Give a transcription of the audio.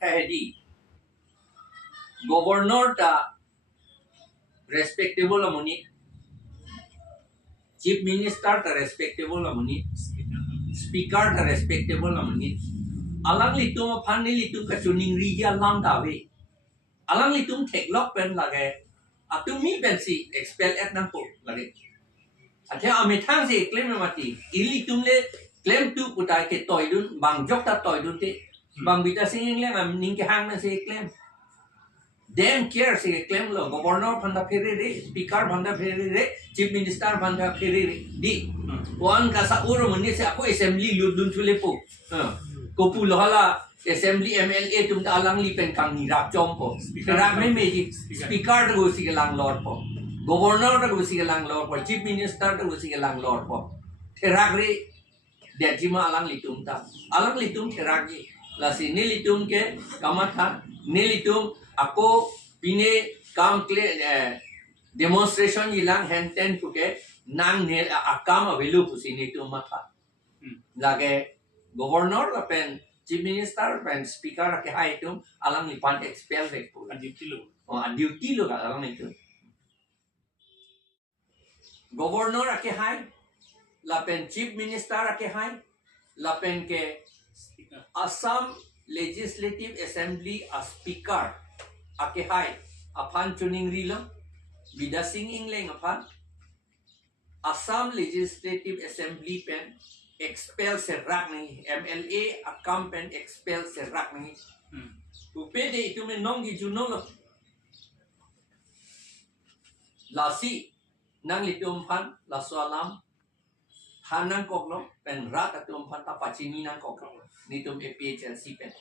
Hedi Governor ta respectable amuni Chief Minister ta respectable amuni Speaker ta respectable amuni Alang litum pani litum kachuning rija lang dawe Alang litum take lock pen lage Atumi pensi expel at nampo lage Athya ametang se claim mati ilitum le claim tu putai ke toidun bang jok ta toidun te bang bita sing le am ning ke hang na se claim Dem care se claim lo governor phanda pheri re speaker phanda pheri re chief minister phanda pheri re di one ka sa uro muni se ako assembly lu dun chule po ko pu lo hala assembly MLA tum ta alang li pen Kangni rap chom po rap me me speaker go si lang lord po governor go si lang lord po chief minister go si lang lord po therak re de jima alang litum ta alang litum therak gi la si ni litum ke kamatha ni litum Ako pine kam kle demonstration ilang henten puke nang ne akam avelu pusini tu matha lage governor la pen chief minister pen speaker ke hai tum alang ni pan expel re pu duty lo ka alang itu governor ke hai la pen chief minister ke hai la pen ke Assam Legislative Assembly a speaker Ake hai aphan chuning rila bidasing ingleng aphan Assam Legislative Assembly pen expel serak nahi MLA akam pen expel serak nahi upede itu men nong di juno lo lasi nang litum phan la swalam hanang kok lo pen rat atum phan ta pachini nang kok nitum APHLC pen